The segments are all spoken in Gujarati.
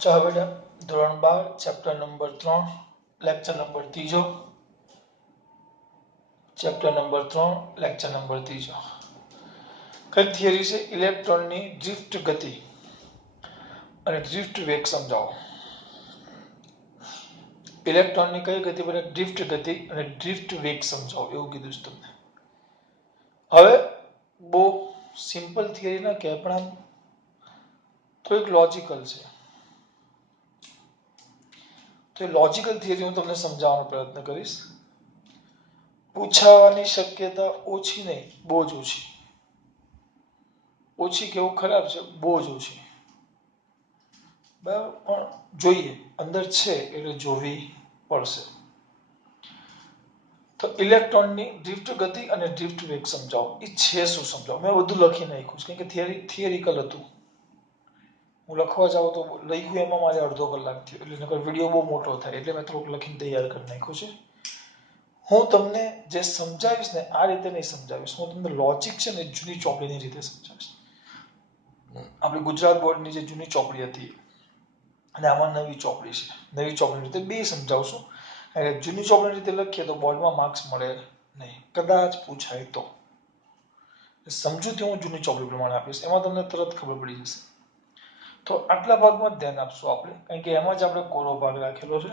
ચાલો બેટા, ધોરણ 12 chapter number 3 lecture number 3 chapter number 3 lecture number 3 કઈ થિયરી છે? ઇલેક્ટ્રોનની ડ્રિફ્ટ ગતિ અને ડ્રિફ્ટ વેગ સમજાવો. ઇલેક્ટ્રોનની કઈ ગતિ બને? ડ્રિફ્ટ ગતિ અને ડ્રિફ્ટ વેગ સમજાવો એવું કીધું છે તમને. હવે બહુ સિમ્પલ થિયરી ના કહેવાય પણ આમ થોડીક લોજિકલ છે. તો એ લોજિકલ થિયરી હું તમને સમજાવવાનો પ્રયત્ન કરીશ. પૂછાવાની શક્યતા ઓછી નહીં, બહુ જ ઓછી. ઓછી કેવું ખરાબ છે, બહુ જ ઓછી. બરાબર, પણ જોઈએ અંદર છે એટલે જોવી પડશે. તો ઇલેક્ટ્રોનની ડ્રિફ્ટ ગતિ અને ડ્રિફ્ટ વેગ સમજાવો. એ છે શું સમજાવો. મેં બધું લખી નાખ્યું છે કારણ કે થિયરિકલ હતું. હું લખવા જાઉં તો લખ્યું એમાં મારે અડધો કલાક થયો એટલે નકર વિડીયો બહુ મોટો થાય એટલે મેં થોડુંક લખીને તૈયાર કરી નાખ્યું છે. હું તમને જે સમજાવીશ ને આ રીતે નહીં સમજાવીશ. હું તમને લોજિક છે ને જૂની ચોપડીની રીતે સમજાવીશ. આપણી ગુજરાત બોર્ડની જે જૂની ચોપડી હતી અને આમાં નવી ચોપડી છે, નવી ચોપડીની રીતે બે સમજાવશું. જૂની ચોપડીની રીતે લખીએ તો બોર્ડમાં માર્ક્સ મળે નહીં, કદાચ પૂછાય તો. સમજૂતી હું જૂની ચોપડી પ્રમાણે આપીશ, એમાં તમને તરત ખબર પડી જશે. તો આટલા ભાગમાં જ ધ્યાન આપશું આપણે, કારણ કે એમાં જ આપણે કોરો ભાગ રાખેલો છે.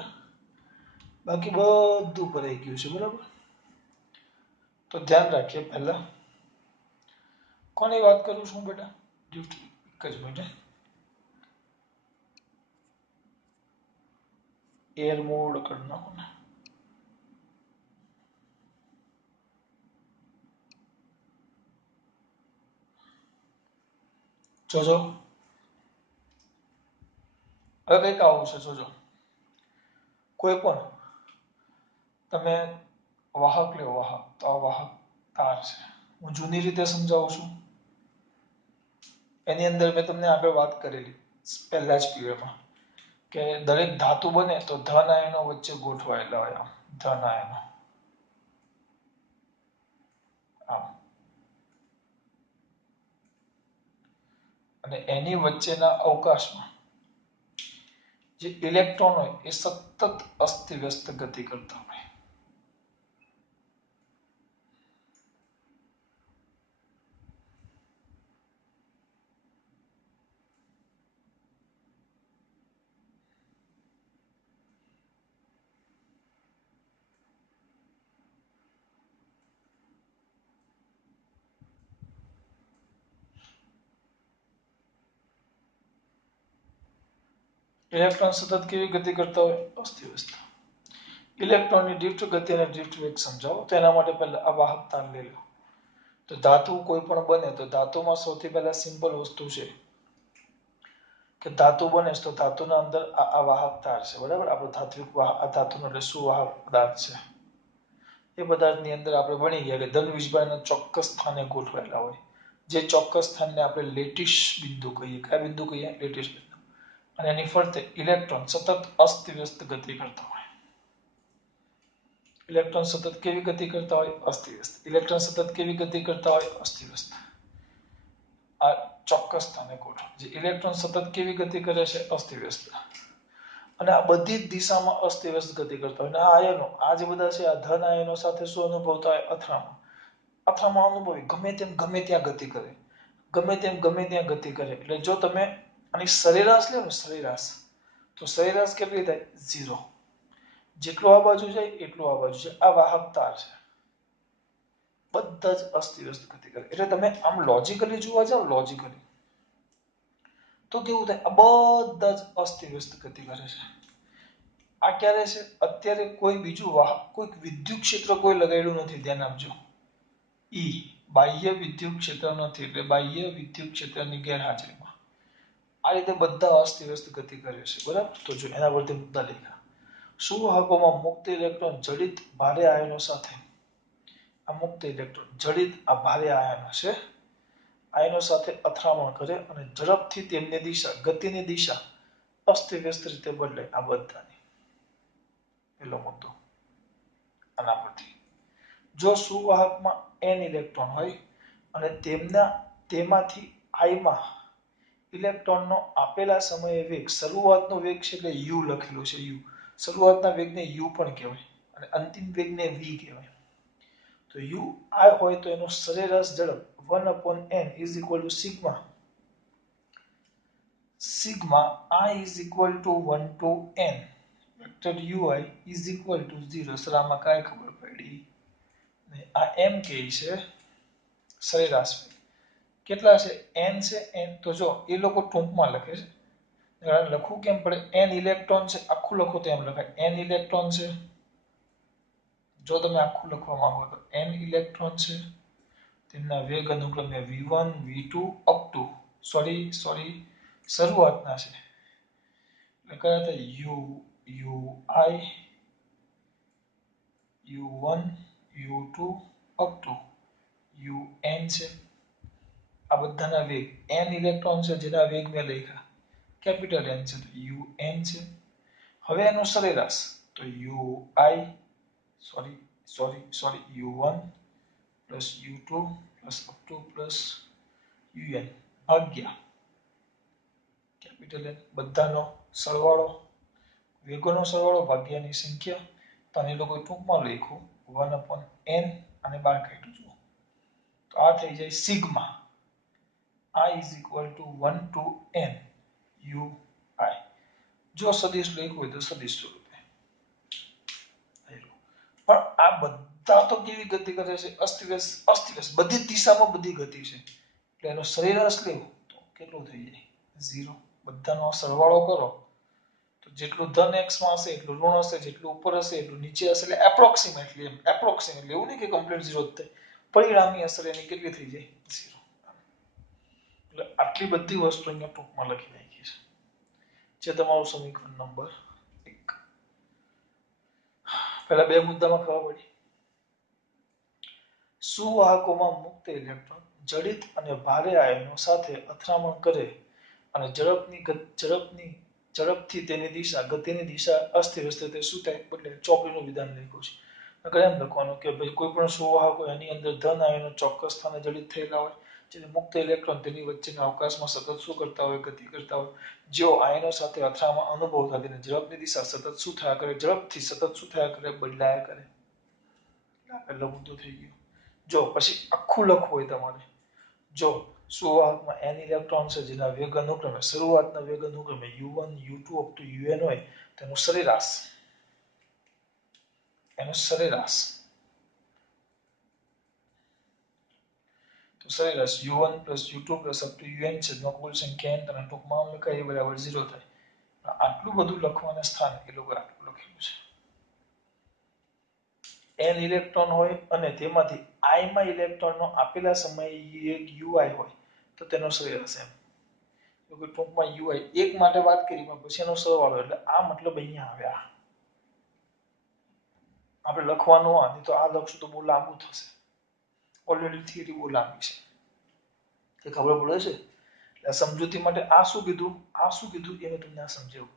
બાકી બધું ભરાઈ ગયું છે. બરાબર, તો ધ્યાન રાખીએ. પહેલા કોની વાત કરું છું બેટા? ડ્રિફ્ટ. એક જ મિનિટ, એર મોડ કરી નાખો ને. જોજો હવે કંઈક આવું છે. જોજો, કોઈ પણ તમે વાહક લ્યો, વાહક, તો આ વાહક તાર છે. હું જૂની રીતે સમજાવું છું. એની અંદર મેં તમને આગળ વાત કરેલી પહેલા જ પીરિયડમાં કે દરેક ધાતુ બને તો ધન આયનો વચ્ચે ગોઠવાયેલા હોય. આમ ધન આયનો આમ, અને એની વચ્ચેના અવકાશમાં જે ઇલેક્ટ્રોન હોય એ સતત અસ્તવ્યસ્ત ગતિ કરતા હોય. ઇલેક્ટ્રોન સતત કેવી ગતિ કરતા હોય? અસ્તવ્યસ્ત. ઇલેક્ટ્રોનની ડ્રિફ્ટ ગતિ અને ડ્રિફ્ટ વેગ સમજાવો. તો એના માટે પહેલા આ વાહક તાર લઈ લો. તો ધાતુ કોઈ પણ બને તો ધાતુમાં સૌથી પહેલા સિમ્પલ વસ્તુ છે કે ધાતુ બને તો ધાતુના અંદર આ વાહક તાર છે. બરાબર, આપણો ધાત્વિક આ ધાતુનો એટલે સુવાહક પદાર્થ છે. એ પદાર્થની અંદર આપણે ભણી ગયા કે ધન વીજભારના ચોક્કસ સ્થાને ગોઠવાયેલા હોય. જે ચોક્કસ સ્થાનને આપણે લેટિસ બિંદુ કહીએ. કયા બિંદુ કહીએ? લેટિસ બિંદુ. અને એની ફરતે ઇલેક્ટ્રોન સતત અસ્તવ્યસ્ત ગતિ કરતા હોય. ઇલેક્ટ્રોન સતત કેવી ગતિ કરતા હોય? અસ્તવ્યસ્ત. ઇલેક્ટ્રોન સતત કેવી ગતિ કરતા હોય? અસ્તવ્યસ્ત. આ ચોક્કસ સ્થાને ગોઠવો. જે ઇલેક્ટ્રોન સતત કેવી ગતિ કરે છે? અસ્તવ્યસ્ત. અને આ બધી જ દિશામાં અસ્તવ્યસ્ત ગતિ કરતા હોય. આ આયનો, આ જે બધા છે, આ ધન આયનો સાથે શું અનુભવતા હોય? અથડામણ. અથડામણ અનુભવી ગમે ત્યાં ગતિ કરે. ગમે ત્યાં ગતિ કરે. એટલે જો તમે આની સરેરાશ લો ને, સરેરાશ, તો સરેરાશ કેટલી થાય? 0. જેટલું આ બાજુ જાય એટલું આ બાજુ છે. આ વાહક તાર છે. બધા જ અસ્તવ્યસ્ત ગતિ કરે. એટલે તમે આમ લોજિકલી જોવા જાવ, લોજિકલી તો કેવું થાય? આ બધા જ અસ્તવ્યસ્ત ગતિ કરે છે. આ ક્યારે છે? અત્યારે કોઈ બીજું વાહક, કોઈ વિદ્યુત ક્ષેત્ર કોઈ લગાડ્યું નથી. ધ્યાન આપજો. ઈ બાહ્ય વિદ્યુત ક્ષેત્ર નથી, એટલે બાહ્ય વિદ્યુત ક્ષેત્રની ગેરહાજરીમાં આ રીતે બધા અસ્તવ્યસ્ત ગતિ કરે છે. બરાબર, તો જો એના પરથી મુદ્દા લખ્યા. સુવાહકોમાં મુક્ત ઇલેક્ટ્રોન જડિત ભારે આયનો સાથે, આ મુક્ત ઇલેક્ટ્રોન જડિત આ ભારે આયનો છે, આયનો સાથે અથડામણ કરે અને ઝડપથી તેમની દિશા, ગતિની દિશા અસ્તવ્યસ્ત રીતે બદલાય. આ બધાની પેલો મુદ્દો. આના પરથી જો સુવાહકમાં n ઇલેક્ટ્રોન હોય અને તેમાંથી આઈમાં ઇલેક્ટ્રોનનો આપેલા સમયે વેગ, શરૂઆતનો વેગ છે એટલે u લખેલો છે u, શરૂઆતના વેગને u પણ કહેવાય અને અંતિમ વેગને v કહેવાય. તો u આ હોય તો એનો સરેરાશ ઝડપ 1/n is equal to sigma I is equal to 1 to n vector ui is equal to 0. Sir આમાં કાંઈ ખબર પડી ને આ m કે છે સરેરાશ વેગ. કેટલા છે n છે n, તો જો એ લોકો ટૂંકમાં લખે છે, લખવું કેમ પડે, n ઇલેક્ટ્રોન છે આખું લખો તો એમ લખાય n ઇલેક્ટ્રોન છે. જો તમે આખું લખવા માંગો તો n ઇલેક્ટ્રોન છે, તેમના વેગ અનુક્રમે v1 v2 up to sorry શરૂઆતના છે એટલે કયા થાય u u1 u2 up to un છે. આ બધાના વેગ n ઇલેક્ટ્રોન છે જેના વેગ મેં લખ્યા કેપિટલ N છે તો un છે. હવે એનો સરેરાશ તો u1 plus u2 plus up to plus un ભાગ્યા કેપિટલ N, બધાનો સરવાળો, વેગોનો સરવાળો ભાગ્યાની સંખ્યા, તો આને લોકો ટૂંકમાં લખ્યું 1/n અને બાર કાઢ્યું જુઓ તો આ થઈ જાય sigma I is equal to 1 to n ui. જો સદિશ લખ્યું હોય તો સદિશ સ્વરૂપે. પણ આ બધા તો કેવી ગતિ કરે છે, અસ્તવ્યસ્ત બધી જ દિશામાં બધી ગતિ છે એટલે એનો સરેરાશ લેવો તો કેટલું થઈ જાય 0. બધાનો સરવાળો કરો તો જેટલું ધન x માં હશે એટલું ઋણ હશે, જેટલું ઉપર હશે એટલું નીચે હશે, એટલે એપ્રોક્સિમેટલી એવું નહીં કે કમ્પ્લીટ 0 જ થાય, પરિણામી અસર એની કેટલી થઈ જાય 0. એટલે આટલી બધી વસ્તુ અહીંયા ટૂંકમાં લખી નાખી છે, જે તમારું સમીકરણ નંબર 1. પહેલા બે મુદ્દામાં ખબર પડી. સુવાહકોમાં મુક્ત ઇલેક્ટ્રોન જડિત અને ભારે આયનો સાથે અથડામણ કરે અને ઝડપથી તેની દિશા, ગતિની દિશા અસ્તવ્યસ્ત તે શું થાય, એટલે ચોપડીનું વિધાન લખ્યું છે. નકર એમ લખવાનું કે ભાઈ કોઈ પણ સુવાહક હોય એની અંદર ધન આયનો ચોક્કસ સ્થાને જડિત થયેલા હોય, જેને મુક્ત ઇલેક્ટ્રોન તેની વચ્ચેના અવકાશમાં સતત શું કરતા હોય, ગતિ કરતા હોય. જેઓ આયનો સાથે અથડામણ અનુભવતા તેની ઝડપની દિશા સતત શું થયા કરે, ઝડપથી સતત શું થયા કરે, બદલાયા કરે. પહેલો મુદ્દો થઈ ગયો. જો પછી આખું લખવું હોય તમારે, જો સુવાહકમાં n ઇલેક્ટ્રોન છે જેના વેગ અનુક્રમે શરૂઆતના વેગ અનુક્રમે u1 u2 up to un હોય તેનું સરેરાશ તો સરેરાશ u1 u2 up to un છે જેમાં કુલ સંખ્યા n તમે ટૂંકમાં લખાય એ બરાબર 0 થાય. આટલું બધું લખવાના સ્થાને એ લોકો આટલું લખેલું છે. n ઇલેક્ટ્રોન હોય અને તેમાંથી i માં ઇલેક્ટ્રોનનો આપેલા સમયે એક ui હોય તો તેનો સરેરાશ એમ. તો કે ટૂંકમાં ui એક માટે વાત કરી પણ પછી એનો સરવાળો, એટલે આ મતલબ અહીંયા આવ્યા. આપણે લખવાનું આ નહીં તો આ લખશું તો બહુ લાંબુ થશે, ઓલરેડી થિયરી બહુ લાંબી છે કે ખબર પડે છે. એટલે સમજૂતી માટે આ શું કીધું એ મેં તમને સમજાવ્યું.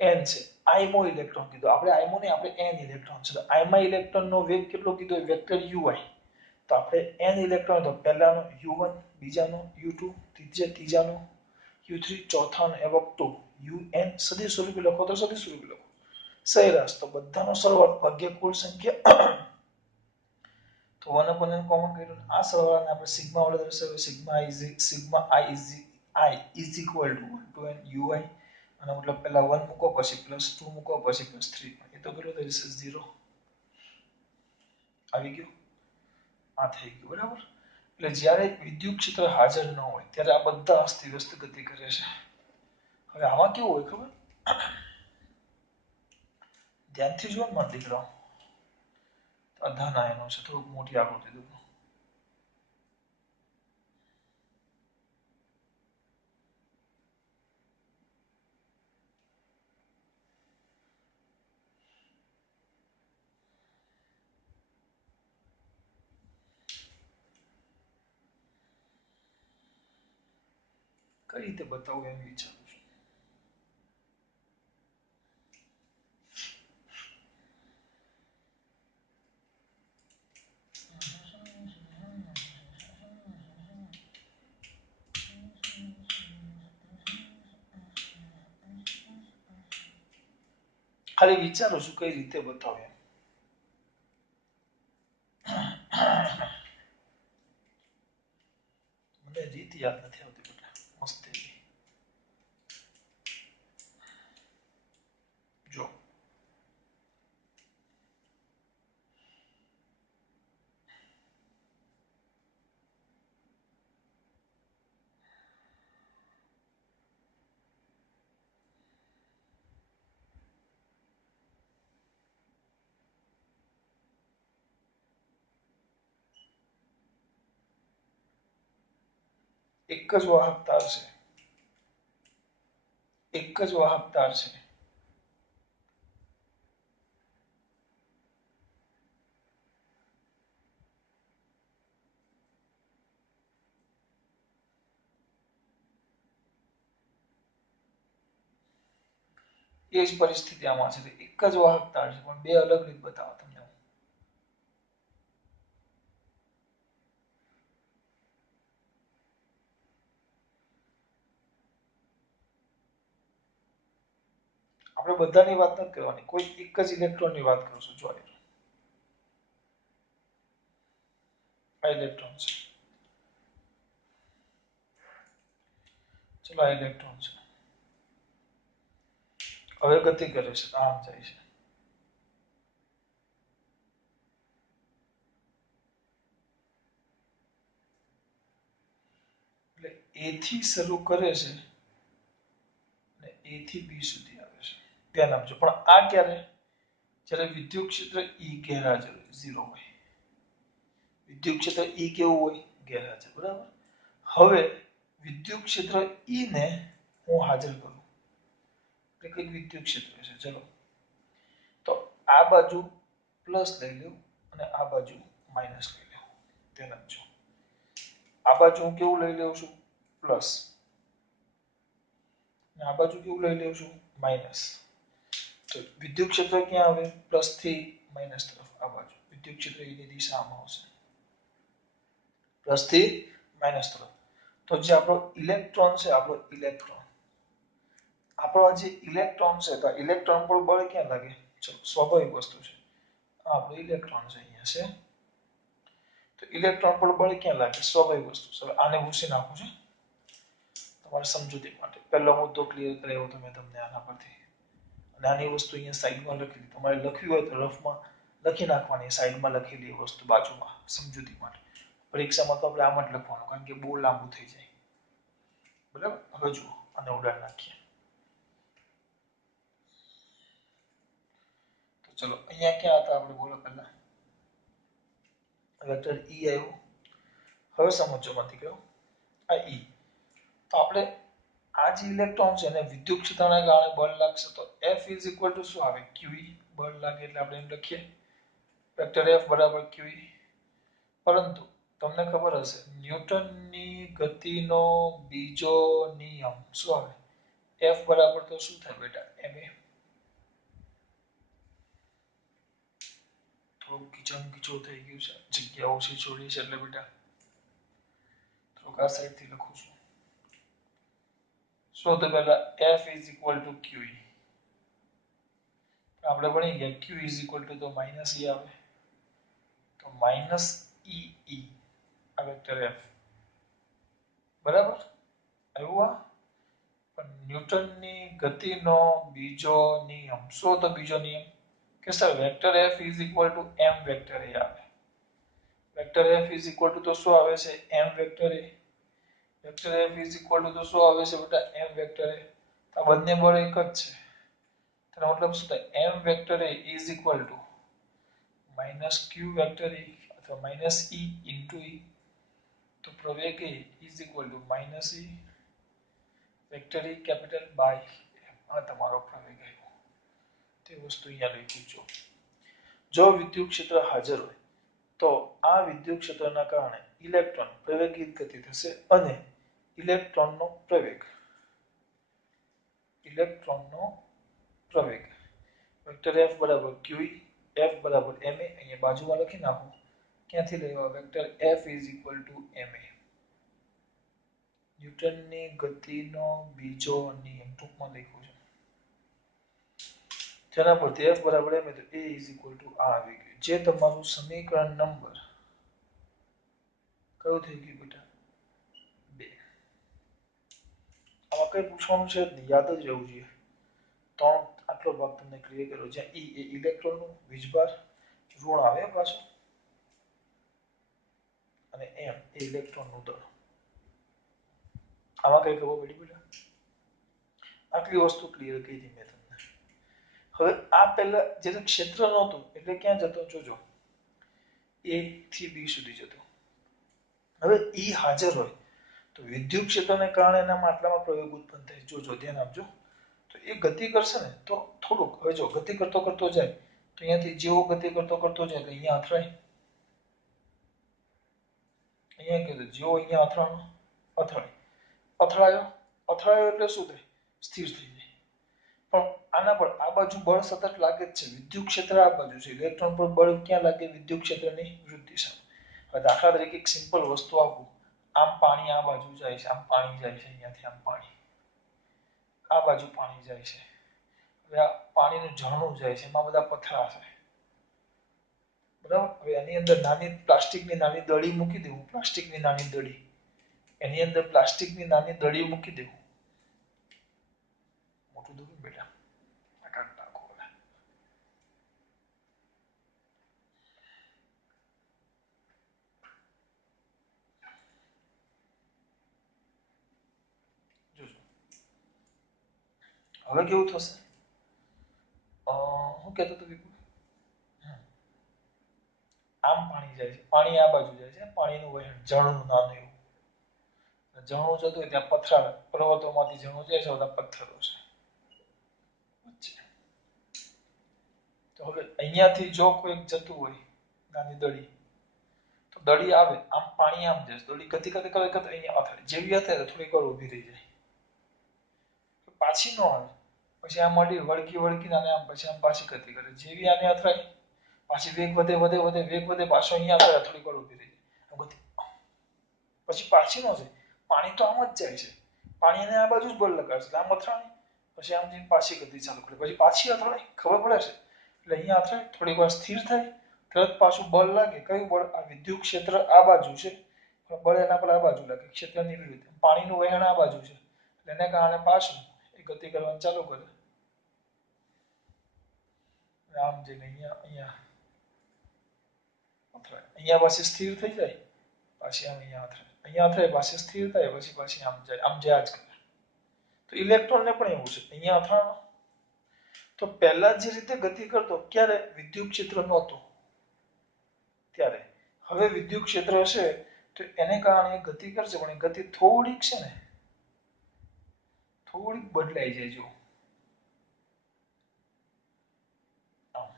n છે આઈમો ઇલેક્ટ્રોન કીધું આપણે, આઈમો નહીં આપણે n ઇલેક્ટ્રોન છે, તો આઈમાં ઇલેક્ટ્રોનનો વેગ કેટલો કીધો, વેક્ટર ui. તો આપણે n ઇલેક્ટ્રોન તો પહેલાનો u1, બીજાનો u2, ત્રીજાનો u3, ચોથાનો અપ ટુ un સદિશ સ્વરૂપે લખો તો સદિશ સ્વરૂપે લખો. સરેરાશ તો બધાનો સરવાળો ભાગ્યા કુલ સંખ્યા, તો 1/n કોમન કર્યું, આ સરવાળાને આપણે સિગ્મા વડે દર્શાવ્યો. Sigma i is equal to 1 to n ui, અને મતલબ પહેલા 1 મૂકો પછી +2 મૂકો પછી +3, એ તો કેટલું થઈ જશે 0. આવી ગયું, આ થઈ ગયું બરાબર. એટલે જ્યારે વિદ્યુત ક્ષેત્ર હાજર ન હોય ત્યારે આ બધા અસ્તવ્યસ્ત ગતિ કરે છે. હવે આમાં કેવું હોય ખબર, ધ્યાનથી જુઓ ને મારા દીકરાઓ, ધન આયનો છે, થોડુંક મોટી આકૃતિ દઉં. કઈ રીતે બતાવું એમ વિચારું છું. ખાલી વિચારું છું કઈ રીતે બતાવે. મને રીત યાદ નથી આવતી બેટા. મસ્ત એવી. જો એક જ વાહક તાર છે. એક જ વાહક તાર છે. એ જ પરિસ્થિતિ આમાં છે. એક જ વાહક તાર છે પણ બે અલગ રીત બતાવો તમને. આપણે બધાની વાત નથી કરવાની, કોઈ એક જ ઇલેક્ટ્રોનની વાત કરશું. જો આ ઇલેક્ટ્રોન છે. ચલો આ ઇલેક્ટ્રોન છે. હવે ગતિ કરે છે, આમ જાય છે. એટલે એ થી શરૂ કરે છે અને એ થી બી સુધી આવે છે. ધ્યાન આપજો. પણ આ ક્યારે? જ્યારે વિદ્યુત ક્ષેત્ર ઈ ગેરહાજર હોય, 0 હોય. વિદ્યુત ક્ષેત્ર ઈ કેવું હોય? ગેરહાજર. બરાબર. હવે વિદ્યુત ક્ષેત્ર ઈ ને હું હાજર કરું એટલે કઈક વિદ્યુત ક્ષેત્ર છે. ચલો તો આ બાજુ પ્લસ લઈ લો અને આ બાજુ માઇનસ લઈ લો. ધ્યાન આપજો. આ બાજુ હું કેવું લઈ લઉં છું? પ્લસ. અને આ બાજુ કેવું લઈ લઉં છું? માઇનસ. તો વિદ્યુત ક્ષેત્ર ક્યાં આવે? પ્લસ થી માઇનસ તરફ. આ બાજુ વિદ્યુત ક્ષેત્ર એની દિશા આમાં આવશે. પ્લસ થી માઇનસ તરફ. તો જે આપણો ઇલેક્ટ્રોન છે, આપણો ઇલેક્ટ્રોન, આપણો જે ઇલેક્ટ્રોન છે, તો ઇલેક્ટ્રોન પર બળ ક્યાં લાગે? ચલો સ્વાભાવિક વસ્તુ છે. આપણો ઇલેક્ટ્રોન છે અહીંયા છે. તો ઇલેક્ટ્રોન પર બળ ક્યાં લાગે? સ્વાભાવિક વસ્તુ છે. હવે આને ભૂસી નાખું છું તમારે સમજૂતી માટે. પહેલો મુદ્દો ક્લિયર કરાવ્યો તો મેં તમને આના પરથી. અને આની વસ્તુ અહીંયા સાઈડમાં લખી. તમારે લખવી હોય તો રફમાં લખી નાખવાની, સાઈડમાં લખેલી વસ્તુ બાજુમાં સમજૂતી માટે. પરીક્ષામાં તો આપણે આમ જ લખવાનું, કારણ કે બહુ લાંબુ થઈ જાય. બરાબર. હવે જુઓ, અને ઉડાડ નાખીએ. તો ચલો અહીંયા ક્યાં હતા આપણે? બોલો પહેલા. વેક્ટર ઈ આવ્યું. હવે સમજો માંથી કયો? આ ઈ. તો આપણે આ જે ઇલેક્ટ્રોન છે એને વિદ્યુત ક્ષેત્રના કારણે બળ લાગશે. તો F ઇઝ ઇક્વલ ટુ શું આવે? QE. બળ લાગે એટલે આપણે એમ લખીએ વેક્ટર F બરાબર QE. પરંતુ તમને ખબર હશે ન્યૂટનની ગતિનો બીજો નિયમ શું આવે? F બરાબર તો શું થાય બેટા? ma. થોડું કિચન કિચો થઈ ગયું છે, જગ્યા ઓછી છોડી છે એટલે બેટા થોડુંક આ સાઈડ થી લખું છું. શું તો પહેલા F is equal two QE. આપણે ભણી ગયા Q ઇઝ ઇક્વલ ટુ તો માઇનસ E આવે. તો માઇનસ EE આ વેક્ટર F. બરાબર આવ્યું. આ પણ ન્યૂટનની ગતિનો બીજો નિયમ. શું તો બીજો નિયમ? કે sir vector F is equal two m vector A આવે. Vector F is equal two તો શું આવે છે? m vector A. Vector F is equal two તો શું આવે છે બેટા? m vector A. આ બંને બળ એક જ છે. તેનો મતલબ શું થાય? m vector A is equal to minus q vector E અથવા માઇનસ E ઇન્ટુ E. તો પ્રવેગ A is equal to minus E vector E capital by આ તમારો પ્રવેગ આવ્યો. તે વસ્તુ અહીંયા લખી છો. જો વિદ્યુત ક્ષેત્ર હાજર હોય તો આ વિદ્યુત ક્ષેત્રના કારણે ઇલેક્ટ્રોન પ્રવેગિત ગતિ થશે અને ઇલેક્ટ્રોનનો પ્રવેગ વેક્ટર F બરાબર QE. F બરાબર ma. અહીંયા બાજુમાં લખી નાખો. ક્યાંથી લેવા? Vector F is equal to ma. ન્યૂટનની ગતિનો બીજો નિયમ ટૂંકમાં લખ્યું છે. જેના પરથી F બરાબર M એટલે A ઇઝ ઇક્વલ ટુ આ આવી ગયું, જે તમારું સમીકરણ નંબર કયું થઈ ગયું બેટા? 2. આમાં કઈ પૂછવાનું છે જ નહીં, યાદ જ રહેવું જોઈએ. 3 આટલો ભાગ તમને ક્લિયર કર્યો, જ્યાં E એ ઇલેક્ટ્રોનનું વીજભાર ઋણ આવે પાછું, અને M એ ઇલેક્ટ્રોનનું દળ. આમાં કઈ ખબર પડી બેટા? આટલી વસ્તુ ક્લિયર કરી હતી મેં તમને. હવે આ પહેલા જ્યારે ક્ષેત્ર નહોતું એટલે ક્યાં જતો જોજો, A થી B સુધી જતો. હવે E હાજર હોય તો વિદ્યુત ક્ષેત્રને કારણે એના માટલામાં પ્રયોગ ઉત્પન્ન થાય. જોજો, ધ્યાન આપજો. તો એ ગતિ કરશે ને તો થોડુંક, હવે જો ગતિ કરતો કરતો જાય તો અહીંયાથી જેવો ગતિ કરતો કરતો જાય એટલે અહીંયા અથડાય. અહીંયા કીધું જેવો અહીંયા અથડાણો, અથડાય, અથડાયો, અથડાયો એટલે શું થાય? સ્થિર થઈ જાય. પણ આના પર આ બાજુ બળ સતત લાગે જ છે. વિદ્યુત ક્ષેત્ર આ બાજુ છે, ઇલેક્ટ્રોન પર બળ ક્યાં લાગે? વિદ્યુત ક્ષેત્રની વિરુદ્ધ દિશામાં. હવે દાખલા તરીકે એક સિમ્પલ વસ્તુ આપું, આમ પાણી આ બાજુ જાય છે, આમ પાણી જાય છે, અહીંયાથી આમ પાણી આ બાજુ પાણી જાય છે. હવે આ પાણીનું ઝરણું જાય છે, એમાં બધા પથરા છે, બરાબર. હવે એની અંદર નાની પ્લાસ્ટિકની નાની દડી મૂકી દેવું, પ્લાસ્ટિકની નાની દડી, એની અંદર પ્લાસ્ટિકની નાની દડી મૂકી દેવું. મોટું દોરું બેટા, આ કાઢ નાખો. જોજો હવે કેવું થશે? હું કહેતો હતો વિપુલ, આમ પાણી જાય છે, પાણી આ બાજુ જાય છે, પાણીનું વહેણ ઝરણું નાનું એવું, ઝરણું જતું હોય ત્યાં પથરા, પર્વતોમાંથી ઝરણું જાય છે, બધા પથ્થરો છે વચ્ચે. તો હવે અહીંયાથી જો કોઈ જતું હોય નાની દડી, તો દડી આવે, આમ પાણી આમ જશે, દડી ગતિ કરતે કરતે અહીંયા અથડાય, જેવી અથડાય થોડીક વાર ઊભી રહી જાય, પાછી ન આવે, પછી આમ મળી વળગી વળગીને આમ પછી આમ પાછી ગતિ કરે, જેવી આને અથડાય પાછી વેગ વધે વધે વધે વેગ વધે, પાછો અહીંયા અથડાય થોડીક વાર ઊભી રહી જાય, પછી પાછી ન જાય. પાણી તો આમ જ જાય છે, પાણી એને આ બાજુ જ બળ લગાડશે, આમ અથડાય, પછી આમ જઈને પાછી ગતિ ચાલુ કરે, પછી પાછી અથડાય, ખબર પડે છે? એટલે અહીંયા અથડાય, થોડીક વાર સ્થિર થાય, તરત પાછું બળ લાગે. કયું બળ? આ વિદ્યુત ક્ષેત્ર આ બાજુ છે, બળ એના પર આ બાજુ લાગે, ક્ષેત્રની વિરુદ્ધ. પાણીનું વહેણ આ બાજુ છે, એને કારણે પાછું એ ગતિ કરવાનું ચાલુ કરે. આમ જઈને અહીંયા અહીંયા અથડાય, અહીંયા પાછી સ્થિર થઈ જાય, પાછી આમ અહીંયા અથડાય, અહીંયા અથડાય, પાછી સ્થિર થાય, પછી પાછી આમ જાય, આમ જ્યાં જ કરે. તો ઇલેક્ટ્રોનને પણ એવું છે, અહીંયા અથડાણો તો પહેલા જે રીતે ગતિ કરતો, ક્યારે? વિદ્યુત ક્ષેત્ર નહોતું ત્યારે. હવે વિદ્યુત ક્ષેત્ર છે તો એને કારણે ગતિ કરશે, પણ એ ગતિ થોડીક છે ને, થોડીક બદલાઈ જાય. જો આમ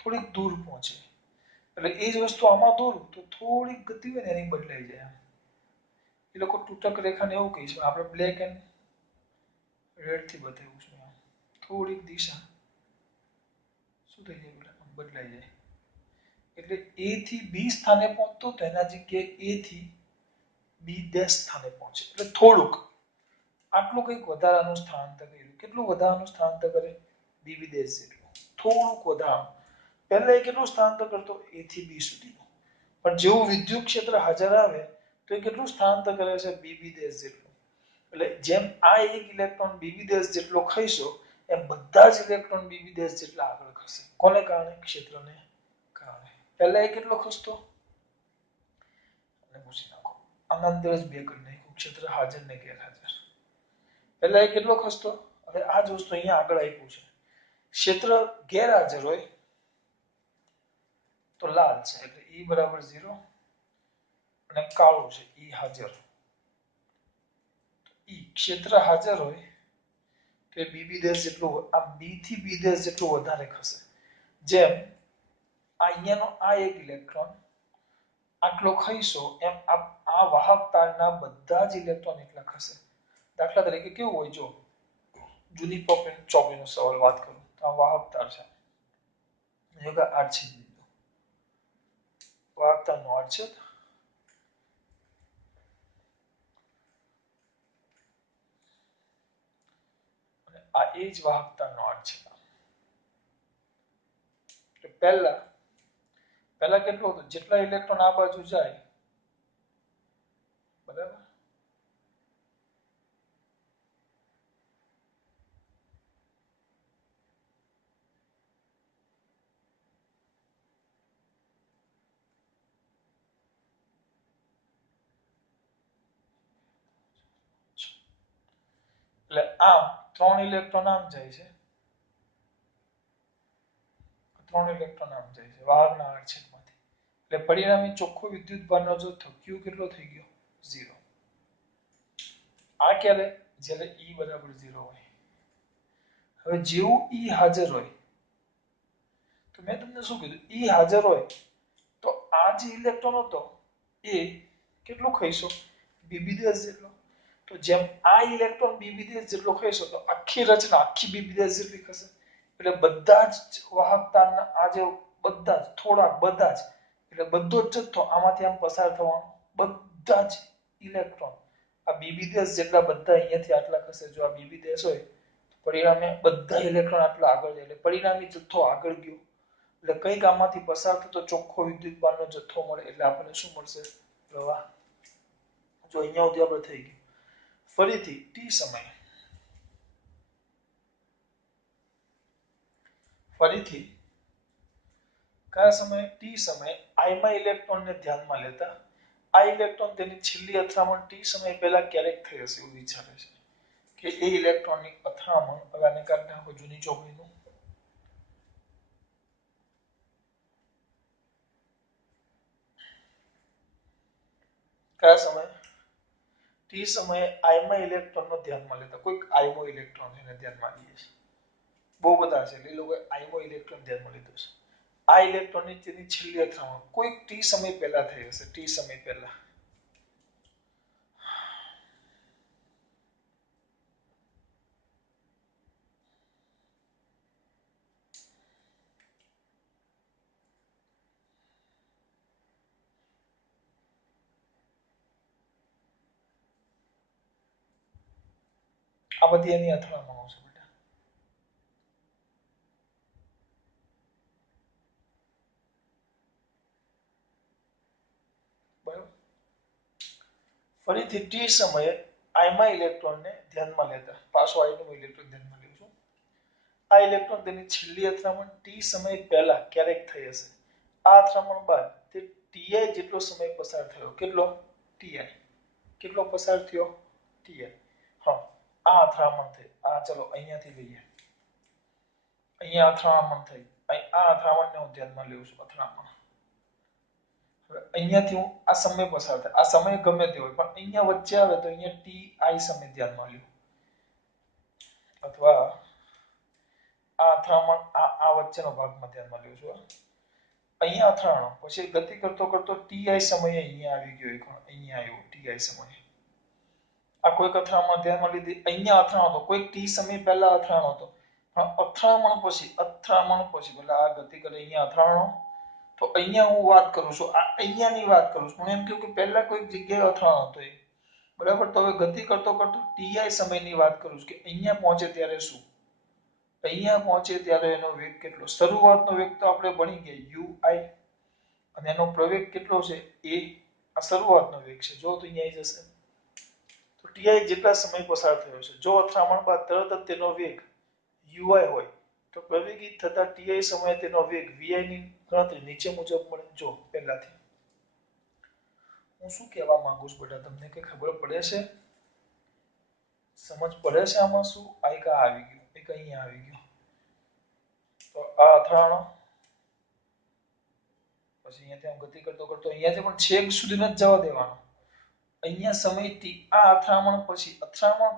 થોડીક દૂર પહોંચે, એટલે એ જ વસ્તુ આમાં દોરું તો થોડીક ગતિ હોય ને એની બદલાઈ જાય. એ લોકો તૂટક રેખાને એવું કહે છે, આપણે બ્લેક એન્ડ રેડ થી બતાવ્યું છે. થોડીક દિશા શું થઈ જાય બેટા? બદલાઈ જાય. એટલે A થી B સ્થાને પહોંચતો તો એના જગ્યાએ A થી B ડેશ સ્થાને પહોંચે, એટલે થોડુંક આટલું કંઈક વધારાનું સ્થળાંતર કર્યું. કેટલું વધારાનું સ્થળાંતર કરે? B ડેશ જેટલું, થોડુંક વધારાનું. પહેલા એ કેટલું સ્થળાંતર કરતો? A થી B સુધીનું. પણ જેવું વિદ્યુત ક્ષેત્ર હાજર આવે તો એ કેટલું સ્થળાંતર કરે છે? B ડેશ જેટલું. એટલે જેમ આ એક ઇલેક્ટ્રોન B ડેશ જેટલો ખસ્યો, એમ બધા જ ઇલેક્ટ્રોન B ડેશ જેટલા આગળ ખસે. કોને કારણે? ક્ષેત્રને કારણે. પહેલા એ કેટલો ખસતો? પૂછી નાખો, આના અંદર જ બે કરી નાખ્યું, ક્ષેત્ર હાજર ને ગેરહાજર. પહેલા એ કેટલો ખસતો? હવે આ જ વસ્તુ અહીંયા આગળ આપ્યું છે, ક્ષેત્ર ગેરહાજર હોય તો લાલ છે, એટલે E બરાબર 0, અને કાળું છે E હાજર. E ક્ષેત્ર હાજર હોય તો એ B ડેશ જેટલું, આ B થી B ડેશ જેટલું વધારે ખસે. જેમ અહીંયાનો આ એક ઇલેક્ટ્રોન આટલો ખસ્યો, એમ આ વાહક તારના બધા જ ઇલેક્ટ્રોન એટલા ખસે. દાખલા તરીકે કેવું હોય, જો જૂની ચોપડીનો સવાલ વાત કરું તો આ વાહક તાર છે, આડછેદ બિંદુ, વાહક તારનો આડછેદ, અને આ એ જ વાહક તારનો આડછેદ. પહેલા પહેલા કેટલું હતું, જેટલા ઇલેક્ટ્રોન આ બાજુ જાય, બરાબર, એટલે આમ 3 ઇલેક્ટ્રોન આમ જાય છે, 3 ઇલેક્ટ્રોન આમ જાય છે વાહકના આડછેદમાંથી, એટલે પરિણામી ચોખ્ખો વિદ્યુતભારનો જથ્થો Q કેટલો થઈ ગયો? 0. આ ક્યારે? જ્યારે E બરાબર 0 હોય. હવે જેવું E હાજર હોય, તો મેં તમને શું કીધું, E હાજર હોય તો આ જે ઇલેક્ટ્રોન હતો એ કેટલો ખાઈશો? BB10 જેટલો. તો જેમ આ ઇલેક્ટ્રોન BB10 જેટલો ખાઈશો તો આખી રચના આખી BB10 જેટલી થશે. એટલે બધા જ વાહક તારના આ જે બધા જ થોડા બધા જ એટલે બધો જ જથ્થો આમાંથી આમ પસાર થવાનો, બધા જ ઇલેક્ટ્રોન આ BB10 જેટલા બધા અહીંયાથી આટલા થશે. જો આ BB10 હોય પરિણામે બધા ઇલેક્ટ્રોન આટલા આગળ જાય એટલે પરિણામી જથ્થો આગળ ગયો, એટલે કઈક આમાંથી પસાર થતો ચોખ્ખો વિદ્યુતભારનો જથ્થો મળે. એટલે આપણને શું મળશે? પ્રવાહ. જો અહીંયા સુધી આપણે થઈ ગયું. ફરીથી ટી સમય, ફરીથી કયા સમયે? ટી સમયે આઈમાં ઇલેક્ટ્રોનને ધ્યાનમાં લેતા આ ઇલેક્ટ્રોન તેની છેલ્લી અથડામણ ટી સમય પહેલા ક્યારેક થઈ હશે એવું વિચારે છે કે એ ઇલેક્ટ્રોનની અથડામણ, હવે આને કાઢી નાખો જૂની ચોકડીનું, કયા સમયે? ટી સમયે આઈમાં ઇલેક્ટ્રોનનો ધ્યાનમાં લેતા, કોઈક આઈમો ઇલેક્ટ્રોન એને ધ્યાનમાં લઈએ છે, બહુ બધા છે એટલે એ લોકોએ આઈમો ઇલેક્ટ્રોન ધ્યાનમાં લીધો છે. આ ઇલેક્ટ્રોનની તેની છેલ્લી અથડામણ કોઈક ટી સમય પહેલા થઈ હશે, ટી સમય પહેલા. આ બધી એની અથડામણો છે બેટા. બરાબર. ફરીથી ટી સમયે આઈમાં ઇલેક્ટ્રોનને ધ્યાનમાં લેતા, પાછો આઈનું ઇલેક્ટ્રોન ધ્યાનમાં લેવું છું. આ ઇલેક્ટ્રોન તેની છેલ્લી અથડામણ ટી સમય પહેલા ક્યારેક થઈ હશે. આ અથડામણ બાદ તે ટીઆઈ જેટલો સમય પસાર થયો. કેટલો? ટીઆઈ. કેટલો પસાર થયો? ટીઆઈ. હા, આ અથડામણ થઈ. આ ચલો અહીંયાથી લઈએ. અહીંયા અથડામણ થઈ. આ અથડામણને હું ધ્યાનમાં લઉં છું. અથડામણ. હવે અહીંયાથી હું આ સમય પસાર થાય. આ સમય ગમે તે હોય પણ અહીંયા વચ્ચે આવે તો અહીંયા ટી આઈ સમય ધ્યાનમાં લ્યો. અથવા આ અથડામણ આ વચ્ચેનો ભાગમાં ધ્યાનમાં લ્યો છું. અહીંયા અથડાણો પછી ગતિ કરતો કરતો ટીઆઈ સમયે અહીંયા આવી ગયો, એક અહીંયા આવ્યો ટીઆઈ સમયે. આ કોઈક અથડામણ ધ્યાનમાં લીધી, અહીંયા અથડાણો હતો, કોઈક ટી સમય પહેલા અથડાણો હતો. પણ અથડામણ પછી એટલે આ ગતિ કરે અહીંયા અથડાણો, તો અહીંયા હું વાત કરું છું, આ અહીંયાની વાત કરું છું. હું એમ કહ્યું કે પહેલા કોઈક જગ્યાએ અથડાણો હતો એ, બરાબર. તો હવે ગતિ કરતો કરતો ટીઆઈ સમયની વાત કરું છું કે અહીંયા પહોંચે ત્યારે શું? અહીંયા પહોંચે ત્યારે એનો વેગ કેટલો? શરૂઆતનો વેગ તો આપણે ભણી ગયા યુઆઈ, અને એનો પ્રવેગ કેટલો છે? એ. આ શરૂઆતનો વેગ છે. જો તો અહીંયા આવી જશે. તો ટીઆઈ જેટલા સમય પસાર થયો છે, જો અથડામણ બાદ તરત જ તેનો વેગ યુઆઈ હોય તો પ્રવેગિત થતા ટીઆઈ સમયે તેનો વેગ વીઆઈ ની ગણતરી નીચે મુજબ મળે. જો પહેલાથી હું શું કહેવા માંગુ છું બેટા, તમને કઈ ખબર પડે છે? સમજ પડે છે આમાં? શું આ એક આવી ગયું, એક અહીંયા આવી ગયું, તો આ અથડાણો પછી અહીંયાથી આમ ગતિ કરતો કરતો અહીંયાથી પણ છેક સુધી નથી જવા દેવાનો. અહીંયા સમય ટી, આ અથડામણ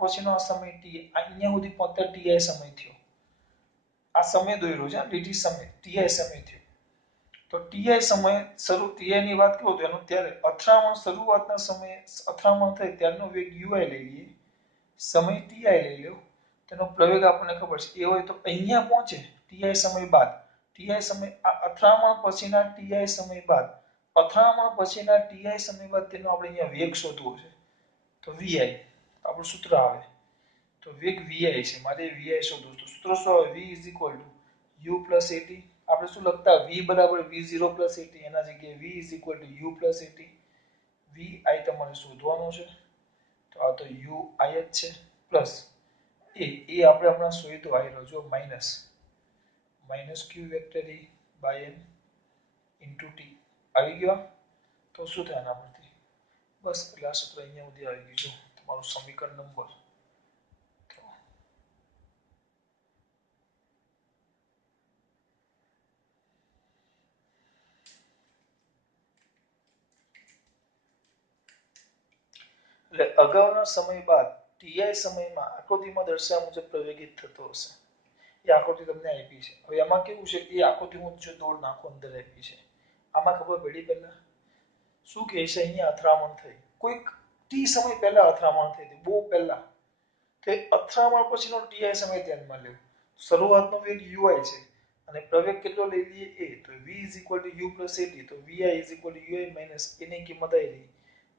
પછીનો આ સમય ટી, અહીંયા સુધી પહોંચતા ટીઆઈ સમય થયો. આ સમય દોર્યો છે, લીટી સમય ટીઆઈ સમય થયો. તો ટીઆઈ સમય શરૂ, ટીઆઈ ની વાત કરું તો એનો ત્યારે અથડામણ શરૂઆતના સમયે અથડામણ થઈ ત્યારનો વેગ યુઆઈ લઈ લઈએ, સમય ટીઆઈ લઈ લો, તેનો પ્રવેગ આપણને ખબર છે એ હોય તો અહીંયા પહોંચે ટીઆઈ સમય બાદ, ટીઆઈ સમય આ અથડામણ પછીના ટીઆઈ સમય બાદ, અથડામણ પછીના ટીઆઈ સમય બાદ તેનો આપણે અહીંયા વેગ શોધવો છે. તો વીઆઈ આપણું સૂત્ર આવે, તો વેગ વીઆઈ છે, મારે વીઆઈ શોધવું. તો સૂત્ર શું આવે? v = u + at. આપણે શું લખતા v બરાબર v0 પ્લસ at એના જગ્યાએ v is equal two u plus at vi તમારે શોધવાનું છે તો આ તો ui જ છે પ્લસ એ આપણે હમણાં શોધ્યું આયરો જો minus q vector e by n into t આવી ગયો તો શું થાય આના પરથી બસ એટલે આ સૂત્ર અહીંયા સુધી આવી ગયું જો તમારું સમીકરણ નંબર એટલે અગાઉના સમય બાદ ટી સમયમાં આકૃતિમાં દર્શાવ્યા મુજબ પ્રવેગિત થતો હશે એ આકૃતિ તમને આપી છે હવે એમાં કેવું છે એ આકૃતિ હું જો દોડ નાખો અંદર આપી છે આમાં ખબર પડી પહેલા શું કહે છે અહીંયા અથડામણ થઈ કોઈક ટી સમય પહેલા અથડામણ થઈ હતી બહુ પહેલા તે અથડામણ પછીનો ટી સમય ધ્યાનમાં લેવો શરૂઆતનો વેગ યુઆઈ છે અને પ્રવેગ કેટલો લઈ લઈએ એ તો v u at તો vi ui એની કિંમત આવી રહી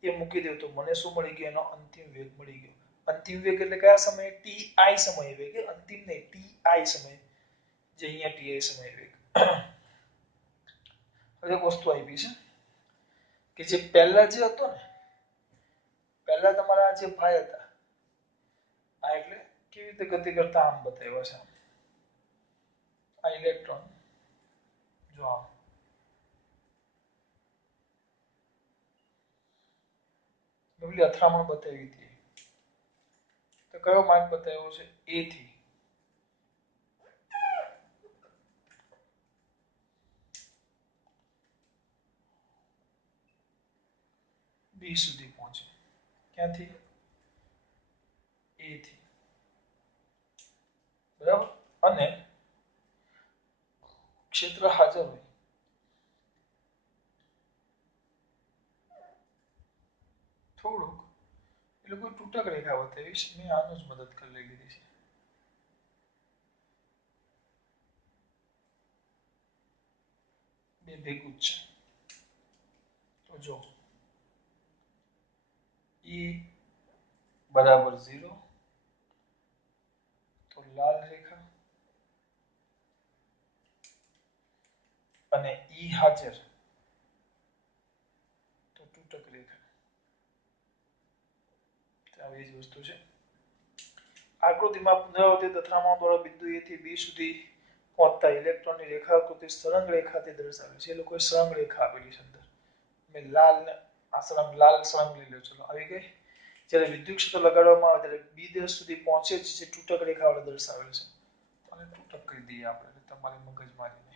એ મૂકી દો તો મને શું મળી ગયું એનો અંતિમ વેગ મળી ગયો અંતિમ વેગ એટલે કયા સમયે ટી સમયે વેગ અંતિમ નહીં ટી સમયે જે અહીંયા ટી સમયે વેગ હવે એક વસ્તુ આવી છે કે જે પહેલા જે હતો ને પહેલા તમારા જે ભાઈ હતા આ એટલે કેવી રીતે ગતિ કરતા આમ બતાવ્યા છે આ ઇલેક્ટ્રોન જો આમ પેલી અથડામણ બતાવી હતી તો કયો માર્ગ બતાવ્યો છે એ થી બી સુધી પહોંચે ક્યાંથી એ થી બરાબર અને ક્ષેત્ર હાજર હોય થોડુંક એ લોકો તૂટક રેખા બતાવીશ મેં આનું જ મદદ કરી લીધી છે બે ભેગું જ છે તો જો ઈ બરાબર 0 તો લાલ રેખા અને ઈ હાજર તો તૂટક રેખા આવી જ વસ્તુ છે આકૃતિમાં પુનરાવર્તિત અથડામણ દ્વારા બિંદુ એ થી બી સુધી પહોંચતા ઇલેક્ટ્રોનની રેખાકૃતિ સળંગ રેખાથી દર્શાવે છે એ લોકોએ સળંગ રેખા આપેલી છે અંદર મેં લાલ ને આ સળંગ લાલ સળંગ લઈ લો ચલો આવી ગઈ જ્યારે વિદ્યુત ક્ષેત્ર લગાડવામાં આવે ત્યારે બી દેશ સુધી પહોંચે છે જે તૂટક રેખા વડે દર્શાવેલ છે અને તૂટક કરી દઈએ આપણે તમારી મગજમારી નહીં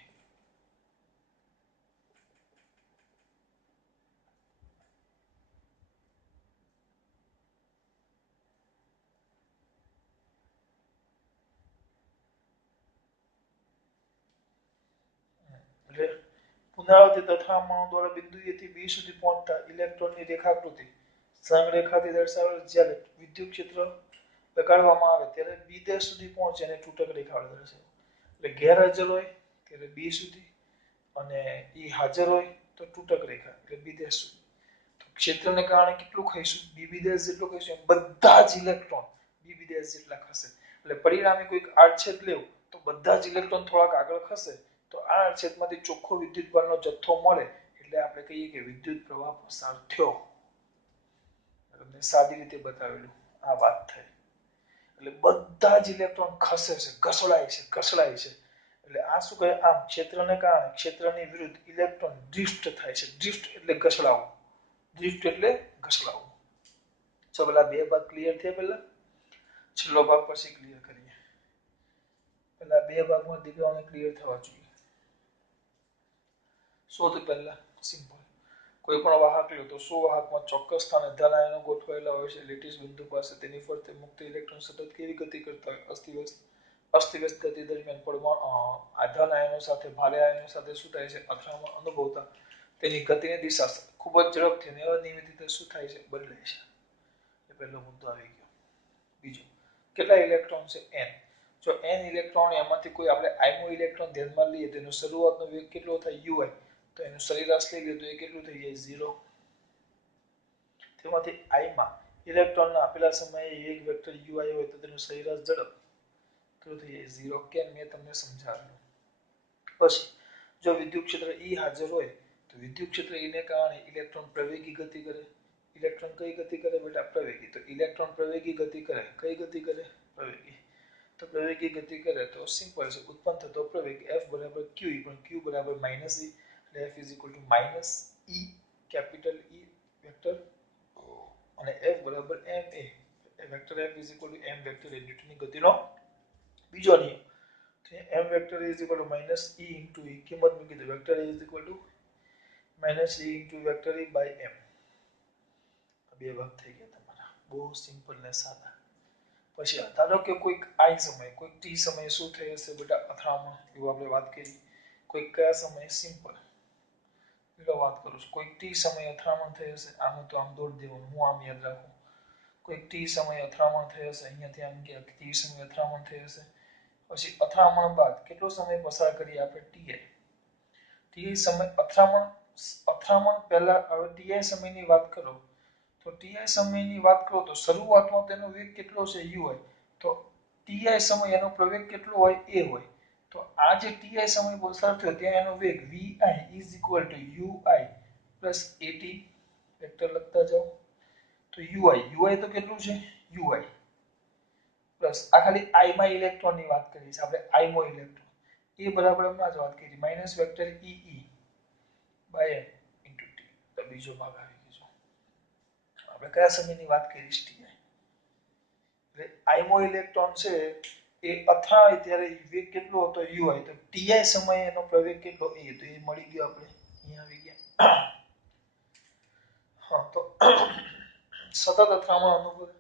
એટલે પુનરાવર્તિત અથડામણો દ્વારા બિંદુ એ થી બી સુધી પહોંચતા ઇલેક્ટ્રોનની રેખાકૃતિ સળંગ રેખાથી દર્શાવેલ જ્યારે વિદ્યુત ક્ષેત્ર લગાડવામાં આવે ત્યારે બી દેશ સુધી પહોંચે અને તૂટક રેખા વડે દર્શાવે એટલે ગેરહાજર હોય ત્યારે બી સુધી અને ઈ હાજર હોય તો તૂટક રેખા એટલે બી દેશ સુધી તો ક્ષેત્રને કારણે કેટલું ખાઈશું બી દેશ જેટલું ખાઈશું બધા જ ઇલેક્ટ્રોન બી દેશ જેટલા ખસે એટલે પરિણામે કોઈક આડછેદ લેવું તો બધા જ ઇલેક્ટ્રોન થોડાક આગળ ખસે તો આ આડછેદમાંથી ચોખ્ખો વિદ્યુત બળનો જથ્થો મળે એટલે આપણે કહીએ કે વિદ્યુત પ્રવાહ પસાર થયો તમને સાદી રીતે બતાવેલું આ વાત થઈ એટલે બધા જ ઇલેક્ટ્રોન ખસે છે ઘસડાય છે એટલે આ શું કહે આમ ક્ષેત્રને કારણે ક્ષેત્રની વિરુદ્ધ ઇલેક્ટ્રોન ડ્રિફ્ટ થાય છે ડ્રિફ્ટ એટલે ઘસડાવું ડ્રિફ્ટ એટલે ઘસડાવું તો પેલા બે ભાગ ક્લિયર થયા પેલા છેલ્લો ભાગ પછી ક્લિયર કરીએ પેલા બે ભાગમાં દીકરાઓને ક્લિયર થવા જોઈએ શોધ પહેલા સિમ્પલ કોઈ પણ વાહક લો તો સુવાહકમાં ચોક્કસ સ્થાને ધન આયનો ગોઠવાયેલા હોય છે લેટિસ બિંદુ પાસે તેની ફરતે મુક્ત ઇલેક્ટ્રોન સતત કેવી ગતિ કરતા હોય અસ્તવ્યસ્ત ગતિ દરમિયાન આ ધન આયનો સાથે ભારે આયનો સાથે શું થાય છે અથડામણ અનુભવતા તેની ગતિની દિશા ખૂબ જ ઝડપથી અને અનિયમિત રીતે શું થાય છે બદલાય છે એ પહેલો મુદ્દો આવી ગયો બીજો કેટલા ઇલેક્ટ્રોન છે n જો n ઇલેક્ટ્રોન એમાંથી કોઈ આપણે આઈમો ઇલેક્ટ્રોન ધ્યાનમાં લઈએ તો એનો શરૂઆતનો વેગ કેટલો થાય ui તો એનું સરેરાશ લઈ લઈએ તો એ કેટલું થઈ જાય 0 તેમાંથી i માં ઇલેક્ટ્રોનના આપેલા સમયે વેગ વેક્ટર ui હોય તો તેનું સરેરાશ ઝડપ કેટલું થઈ જાય 0 કેમ મેં તમને સમજાવ્યું પછી જો વિદ્યુત ક્ષેત્ર E હાજર હોય તો વિદ્યુત ક્ષેત્ર E ને કારણે ઇલેક્ટ્રોન પ્રવેગી ગતિ કરે. ઇલેક્ટ્રોન કઈ ગતિ કરે બેટા? પ્રવેગી. તો ઇલેક્ટ્રોન પ્રવેગી ગતિ કરે. કઈ ગતિ કરે? પ્રવેગી. તો પ્રવેગી ગતિ કરે તો સિમ્પલ છે, ઉત્પન્ન થતો પ્રવેગ F બરાબર q, પણ q બરાબર -e, એટલે F -e capital E vector, અને F બરાબર ma, vector F m vector એ ન્યૂટનની ગતિનો બીજો નિયમ. તો m વેક્ટર -e e કિંમત મૂકી દો. Vector -e vector e by m. બે ભાગ થઈ ગયા તમારા. બહુ સિમ્પલ ને સાદા. પછી ધારો કે કોઈક I સમય, કોઈક t સમયે શું થઈ હશે બેટા? અથડામણ. એવું આપણે વાત કરી. કોઈક કયા સમયે? સિમ્પલ. પેલો વાત કરું છું. કોઈક t સમયે અથડામણ થઈ હશે. આનું તો આમ દોડી દેવાનું, હું આમ યાદ રાખું. કોઈક t સમયે અથડામણ થઈ હશે. અહીંયાથી આમ કે t સમયે અથડામણ થઈ હશે. પછી અથડામણ બાદ કેટલો સમય પસાર કરીએ આપણે? ti સમય. અથડામણ પહેલા હવે ti સમયની વાત કરો તો ti સમયની વાત કરો તો શરૂઆતમાં તેનો વેગ કેટલો છે? u હોય. તો ti સમય એનો પ્રવેગ કેટલો હોય? a હોય. તો આ જે ti સમય પસાર થયો ત્યાં એનો વેગ vi = ui plus at vector લખતા જાઓ. તો ui તો કેટલું છે? ui પ્લસ આ ખાલી i માં ઇલેક્ટ્રોનની વાત કરીએ છીએ આપણે. i મો ઇલેક્ટ્રોન એ બરાબર હમણાં જ વાત કરી minus vector ee by m into t. તો બીજો ભાગ આવી ગયો. આપણે કયા સમયની વાત કરી? ti. એટલે i મો ઇલેક્ટ્રોન છે એ અથડાય ત્યારે વેગ કેટલો હતો? ui. તો ti સમયે એનો પ્રવેગ કેટલો? a. તો એ મળી ગયો આપણે. અહીંયા આવી ગયા. હા, તો સતત અથડામણ અનુભવે.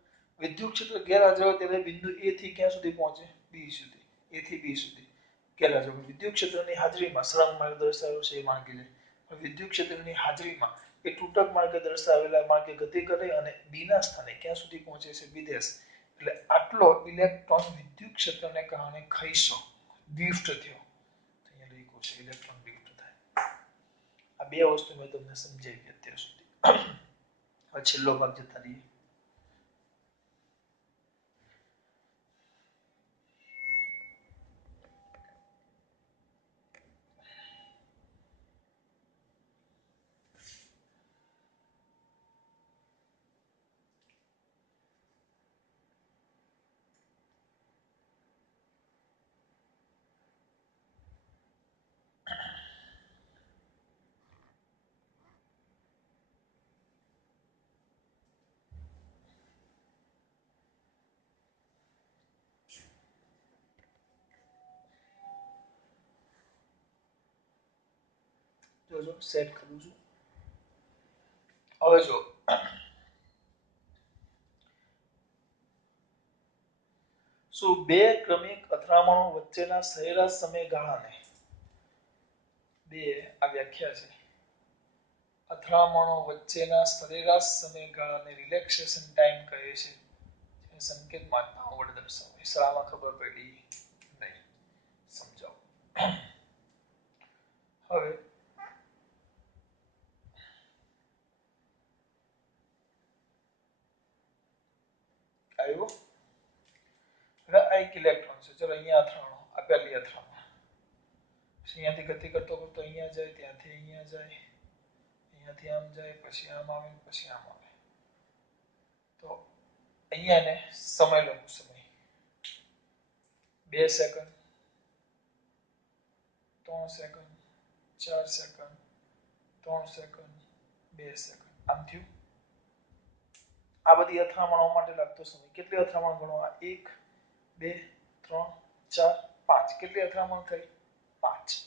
વિદ્યુત ક્ષેત્ર ગેરહાજર હોય ત્યારે બિંદુ A થી ક્યાં સુધી પહોંચે? B સુધી. A થી B સુધી ગેરહાજર હોય. વિદ્યુત ક્ષેત્રની હાજરીમાં સળંગ માર્ગ દર્શાવ્યો છે એ માર્ગે જાય. વિદ્યુત ક્ષેત્રની હાજરીમાં એ તૂટક માર્ગે દર્શાવેલા માર્ગે ગતિ કરે અને B ના સ્થાને ક્યાં સુધી પહોંચે છે? વિદેશ. એટલે આટલો ઇલેક્ટ્રોન વિદ્યુત ક્ષેત્રને કારણે ખઈશો ડ્રિફ્ટ થયો. અહીંયા લખ્યું છે ઇલેક્ટ્રોન ડ્રિફ્ટ થાય. આ બે વસ્તુ મેં તમને સમજાવી અત્યાર સુધી. હવે છેલ્લો ભાગ જતા રહીએ. જોજો સેટ કરું છું. હવે જો શું બે ક્રમિક અથડામણો વચ્ચેના સરેરાશ સમયગાળાને બે આ વ્યાખ્યા છે. અથડામણો વચ્ચેના સરેરાશ સમયગાળાને રિલેક્સેશન ટાઈમ કહે છે. સંકેતમાં આવડ દર્શાવે. શાળામાં ખબર પડી નહીં. સમજાવો. હવે આવ્યો. હવે આ એક ઇલેક્ટ્રોન છે. ચલો અહીંયા અથડામણો. આ પહેલી અથડામણ. અહીંયાથી ગતિ કરતો કરતો અહીંયા જાય, ત્યાંથી અહીંયા જાય, અહીંયાથી આમ જાય, પછી આમ આવે, પછી આમ આવે. તો અહીંયા ને સમય લખું. સમય 2 second, 3 second, 4 second, 3 second, 2 second. આમ થયું. આ બધી અથડામણો માટે લાગતો સમય. કેટલી અથડામણ ગણો? 1 2 3 4 5. કેટલી અથડામણ થઈ? 5.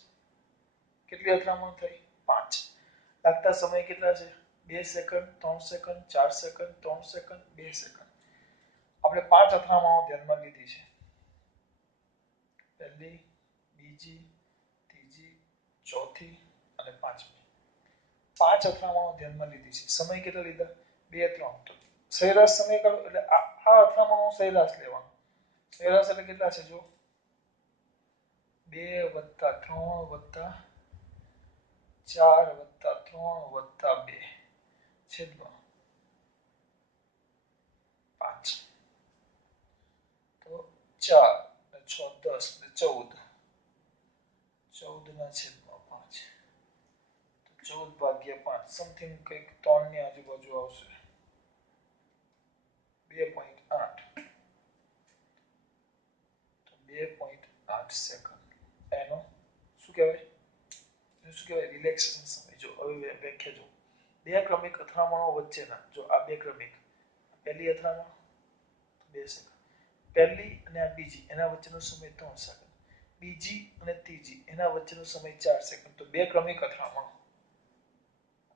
કેટલી અથડામણ થઈ? 5. લાગતા સમય કેટલા છે? 2 second, 3 second, 4 second, 3 second, 2 second. આપણે 5 અથડામણો ધ્યાનમાં લીધી છે. પહેલી, બીજી, ત્રીજી, ચોથી અને પાંચમી. 5 અથડામણો ધ્યાનમાં લીધી છે. સમય કેટલા લીધા? 2 3. તો સરેરાશ સમય કાઢો એટલે આ અથડામણો સરેરાશ લેવાનો. સરેરાશ એટલે કેટલા છે? જો 2 + 3 + 4 + 3 + 2 છેદમાં 5. તો 4 ને 6 10 ને 14. 14 ના છેદમાં 5. 14/5 સમથિંગ કંઈક 3 ની આજુબાજુ આવશે 2.8 તો 2.8 સેકન્ડ એનો શું કહેવાય રિલેક્સેશન સમય. જો હવે વ્યાખ્યા જો બે ક્રમિક અથડામણો વચ્ચેના જો આ બે ક્રમિક પહેલી અથડામણ 2 સેકન્ડ પહેલી અને આ બીજી એના વચ્ચેનો સમય 3 સેકન્ડ બીજી અને ત્રીજી એના વચ્ચેનો સમય 4 સેકન્ડ તો બે ક્રમિક અથડામણો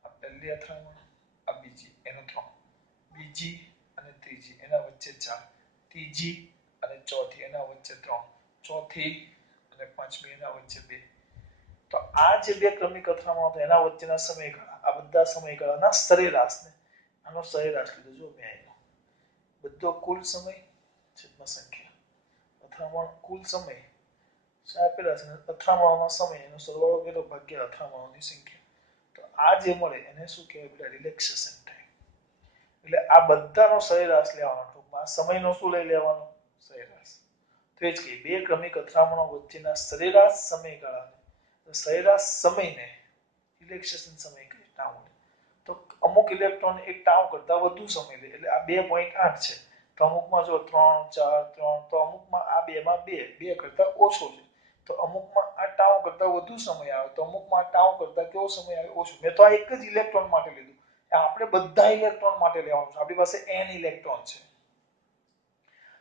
આ પહેલી અથડામણ આ બીજી એનો 3 બીજી અને ત્રીજી એના વચ્ચે 4 ત્રીજી અને ચોથી એના વચ્ચે 3 ચોથી અને પાંચમી એના વચ્ચે 2 તો આ જે બે ક્રમિક અથડામણો હતા એના વચ્ચેના સમયગાળા આ બધા સમયગાળાના સરેરાશને આનો સરેરાશ લીધો જો મેં આવ્યો બધો કુલ સમય છેદમાં સંખ્યા અથડામણ કુલ સમય આપેલા છે અથડામણોનો સમય એનો સરવાળો કર્યો ભાગ્યા અથડામણોની સંખ્યા તો આ જે મળે એને શું કહેવાય બેટા રિલેક્સેશન ટાઈમ. એટલે આ બધાનો સરેરાશ લેવાનો ટૂંકમાં સમયનો શું લઈ લેવાનો સરેરાશ. તો એ જ કે બે ક્રમિક અથડામણો વચ્ચેના સરેરાશ સમયગાળાને સરેરાશ સમયને રિલેક્સેશન સમય કહે ટાઉ. તો અમુક ઇલેક્ટ્રોન એક ટાઉ કરતા વધુ સમય લે એટલે આ 2.8 છે તો અમુકમાં જો 3 4 3 તો અમુકમાં આ બેમાં 2 કરતા ઓછો છે તો અમુકમાં આ ટાઉ કરતા વધુ સમય આવે તો અમુકમાં ટાઉ કરતા કેવો સમય આવે ઓછો. મેં તો આ એક જ ઇલેક્ટ્રોન માટે લીધું આપણે બધા ઇલેક્ટ્રોન માટે લેવાનું છે. આપણી પાસે n ઇલેક્ટ્રોન છે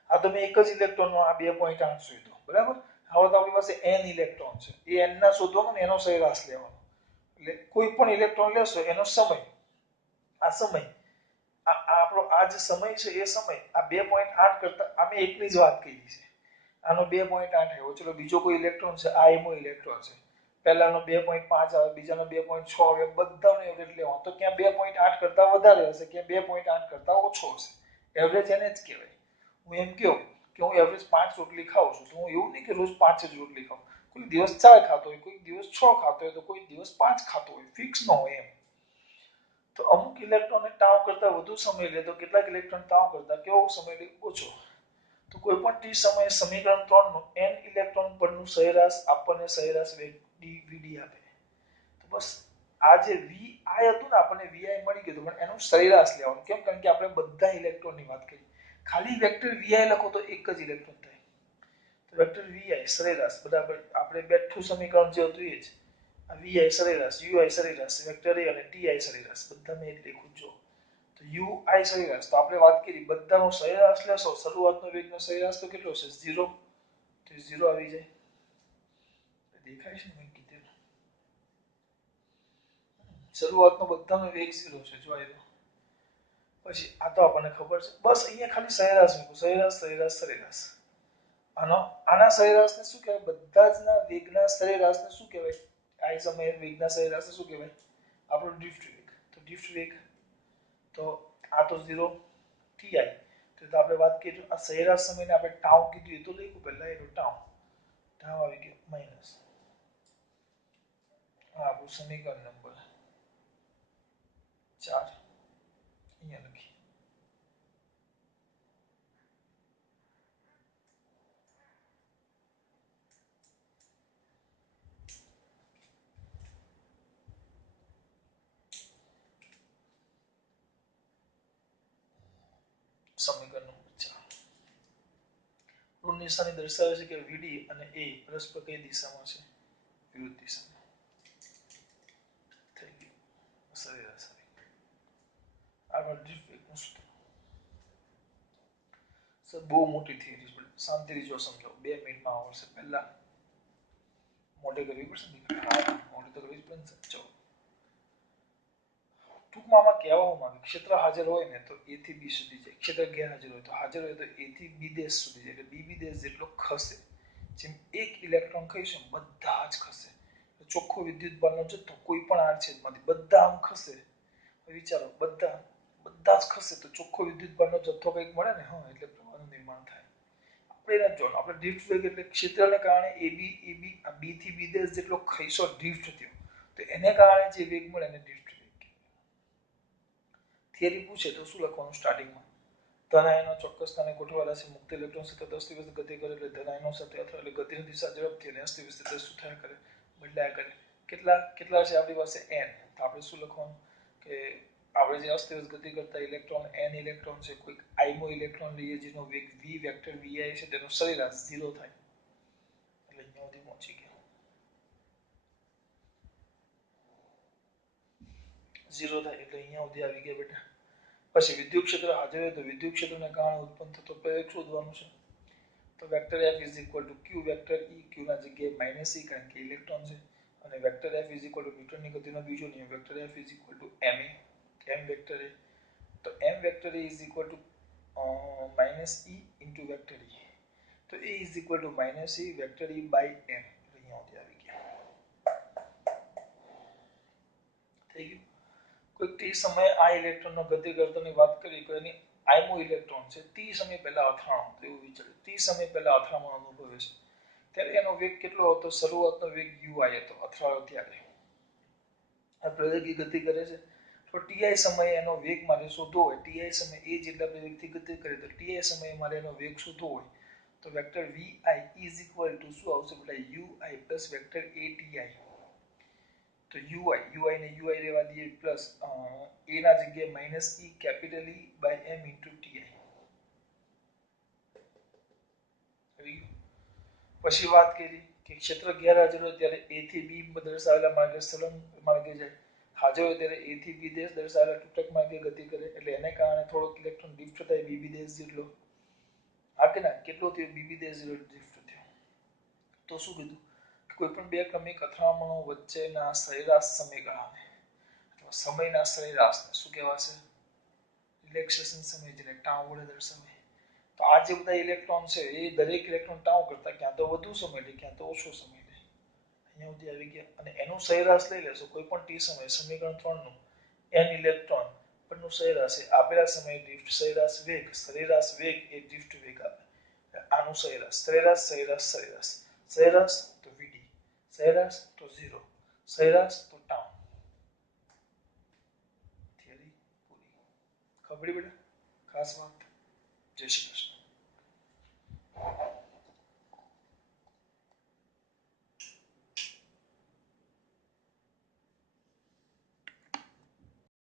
આ તો મેં એક જ ઇલેક્ટ્રોનનો આ 2.8 શોધ્યો બરાબર. હવે તો આપણી પાસે n ઇલેક્ટ્રોન છે એ n ના શોધવાનો ને એનો સરેરાશ લેવાનો એટલે કોઈ પણ ઇલેક્ટ્રોન લેશો એનો સમય આ સમય આ આપણો આ જે સમય છે એ સમય આ 2.8 કરતા અમે એકની જ વાત કરી છે આનો 2.8 આવ્યો ચલો બીજો કોઈ ઇલેક્ટ્રોન છે આ એમો ઇલેક્ટ્રોન છે પહેલાનો 2.5 આવે બીજાનો 2.6 આવે બધાનો એવરેજ લેવાનો તો ક્યાં 2.8 કરતા વધારે હશે ક્યાં 2.8 કરતા ઓછો હશે એવરેજ એને જ કહેવાય. હું એમ કહું કે હું એવરેજ 5 રોટલી ખાઉં છું તો હું એવું નહીં કે રોજ 5 જ રોટલી ખાઉં કોઈ દિવસ 4 ખાતો હોય કોઈ દિવસ 6 ખાતો હોય તો કોઈ દિવસ 5 ખાતો હોય ફિક્સ ન હોય એમ. તો અમુક ઇલેક્ટ્રોન ટાઉ કરતા વધુ સમય લે તો કેટલાક ઇલેક્ટ્રોન ટાઉ કરતા કેવો સમય લે ઓછો. તો કોઈ પણ t સમયે સમીકરણ 3 નું n ઇલેક્ટ્રોન પરનું સરેરાશ આપણને સરેરાશ વીડી આપે. તો બસ આ જે vi હતું ને આપણને vi મળી ગયું પણ એનું સરેરાશ લેવાનું કેમ કારણ કે આપણે બધા ઇલેક્ટ્રોનની વાત કરી ખાલી વેક્ટર vi લખો તો એક જ ઇલેક્ટ્રોન થાય તો વેક્ટર vi સરેરાશ બરાબર આપણે બેઠું સમીકરણ જે હતું એ જ આ vi સરેરાશ ui સરેરાશ વેક્ટર a અને ti સરેરાશ બધા મેં લખ્યું જો તો ui સરેરાશ તો આપણે વાત કરી બધાનો સરેરાશ લેશો શરૂઆતનો વેગનો સરેરાશ તો કેટલો છે 0 તો 0 આવી જાય દેખાય છે મેં કીધું શરૂઆતનો બધાનો વેગ 0 છે જો આવ્યો પછી આ તો આપણને ખબર છે બસ અહીંયા ખાલી સરેરાશ મૂકો સરેરાશ સરેરાશ સરેરાશ આના સરેરાશને શું કહેવાય બધા જ ના વેગના સરેરાશને શું કહેવાય આ સમયે વેગના સરેરાશને શું કહેવાય આપણો ડ્રિફ્ટ વેગ તો ડ્રિફ્ટ વેગ તો આ તો 0 ti તો આપણે વાત કરીએ આ સરેરાશ સમયને આપણે ટાઉ કીધું એ તો લખ્યું પહેલા એનો ટાઉ આવી ગયો માઈનસ આ આપણું સમીકરણ નંબર 4 અહીંયા લખી સમીકરણ નંબર 4 ઋણ નિશાની દર્શાવે છે કે વીડી અને એ પરસ્પર કઈ દિશામાં છે વિરુદ્ધ દિશામાં થઈ ગયું સરેરાશ આગળ ડ્રિફ્ટ વેગનું સૂત્ર સર બહુ મોટી થિયરી છે શાંતિથી જો સમજો 2 મિનિટમાં આવડશે પહેલા મોઢે કરવી પડશે ને મોઢે તો કરવી જ પડે ને ચલો ટૂંકમાં આમાં કહેવા માંગે ક્ષેત્ર હાજર હોય ને તો a થી b સુધી જાય ક્ષેત્ર ગેરહાજર હોય તો હાજર હોય તો a થી b દેશ સુધી જાય એટલે b દેશ જેટલો ખસે જેમ એક ઇલેક્ટ્રોન કહીશું બધા જ ખસે ચોખ્ખો વિદ્યુત બળનો જથ્થો કોઈ પણ આડછેદમાંથી બધા આમ ખસે વિચારો બધા જ ખસે તો ચોખ્ખો વિદ્યુત બળનો જથ્થો કંઈક મળે ને હા એટલે પ્રવાહનું નિર્માણ થાય આપણે એને જોવાનું આપણે ડ્રિફ્ટ વેગ એટલે ક્ષેત્રને કારણે ab b થી b દેશ જેટલો ખઈસો ડ્રિફ્ટ થયો તો એને કારણે જે વેગ મળે એને ડ્રિફ્ટ થિયરી પૂછે તો શું લખવાનું સ્ટાર્ટિંગમાં ધન આયનો ચોક્કસ સ્થાને ગોઠવાયેલા છે મુક્ત ઇલેક્ટ્રોન સતત અસ્તવ્યસ્ત ગતિ કરે એટલે ધન આયનો સાથે અથવા એટલે ગતિની દિશા ઝડપથી અને અસ્તવ્યસ્ત શું થયા કરે બદલાયા કરે કેટલા કેટલા છે આપણી પાસે n, તો આપણે શું લખવાનું કે આપણે જે અસ્તવ્યસ્ત ગતિ કરતા ઇલેક્ટ્રોન n ઇલેક્ટ્રોન છે, કોઈક આઈમો ઇલેક્ટ્રોન લઈએ જેનો વેગ v વેક્ટર vi છે, તેનો સરેરાશ 0 થાય એટલે અહીંયા સુધી પહોંચી ગયા, 0 થાય એટલે અહીંયા સુધી આવી ગયા બેટા. પછી વિદ્યુત ક્ષેત્ર હાજર હોય તો વિદ્યુત ક્ષેત્રને કારણે ઉત્પન્ન થતો પ્રવેગ શોધવાનું છે. તો vector f is equal two q vector e, q ના જગ્યાએ માઇનસ e કારણ કે ઇલેક્ટ્રોન છે, અને vector f is equal to ન્યૂટનની ગતિનો બીજો નિયમ vector f is equal to ma, m vector a, તો m vector a is equal to minus e into vector e, તો a is equal to minus e vector e by m, અહીંયા સુધી આવી ગયા. થઈ ગયું. કોઈક t સમયે આ ઇલેક્ટ્રોનનો ગતિ કરતાની વાત કરી તો એની આઈમો ઇલેક્ટ્રોન છે t સમય પહેલા અથડાણો, તો એવું વિચાર્યું t સમય પહેલા અથડામણ અનુભવે છે ત્યારે એનો વેગ કેટલો હતો, શરૂઆતનો વેગ ui હતો અથડાયો ત્યારે, આ પ્રવેગી ગતિ કરે છે, તો ti સમયે એનો વેગ મારે શોધવો હોય, ti સમયે એ જેટલા પ્રવેગથી ગતિ કરે તો ti સમયે મારે એનો વેગ શોધવો હોય તો vector vi is equal two શું આવશે બેટા ui પ્લસ વેક્ટર ati, તો ui ને ui રહેવા દઈએ પ્લસ a ના જગ્યાએ minus e capital e by m into ti. પછી વાત કરી કે ક્ષેત્ર ગેરહાજર હોય ત્યારે a થી b દર્શાવેલા માર્ગે સળંગ માર્ગે જાય, હાજર હોય ત્યારે a થી b દેશ દર્શાવેલા તૂટક માર્ગે ગતિ કરે, એટલે એને કારણે થોડોક ઇલેક્ટ્રોન ડિફ્ટ થાય bb દેશ જેટલો, હા કે ના, કેટલો થયો bb દેશ જેટલો ડિફ્ટ થયો. તો શું કીધું કોઈ પણ બે ક્રમિક અથડામણો વચ્ચેના સરેરાશ સમયગાળાને અથવા સમયના સરેરાશને શું કહેવાશે, રિલેક્સેશન સમય, જેને ટાઉ વડે દર્શાવાય. તો આ જે બધા ઇલેક્ટ્રોન છે એ દરેક ઇલેક્ટ્રોન ટાઉ કરતા ક્યાં તો વધુ સમય લે ક્યાં તો ઓછો સમય લે, અહીંયા સુધી આવી ગયા. અને એનું સરેરાશ લઈ લેશો કોઈ પણ t સમય સમીકરણ 3 નું n ઇલેક્ટ્રોન પરનું સરેરાશ એ આપેલા સમયે ડ્રિફ્ટ સરેરાશ વેગ એ ડ્રિફ્ટ વેગ આપે, આનું સરેરાશ સરેરાશ સરેરાશ સરેરાશ સરેરાશ તો vd, સરેરાશ તો 0, સરેરાશ તો ટાઉ. થિયરી પૂરી. ખબર પડી બેટા? ખાસ વાત. જય શ્રી કૃષ્ણ.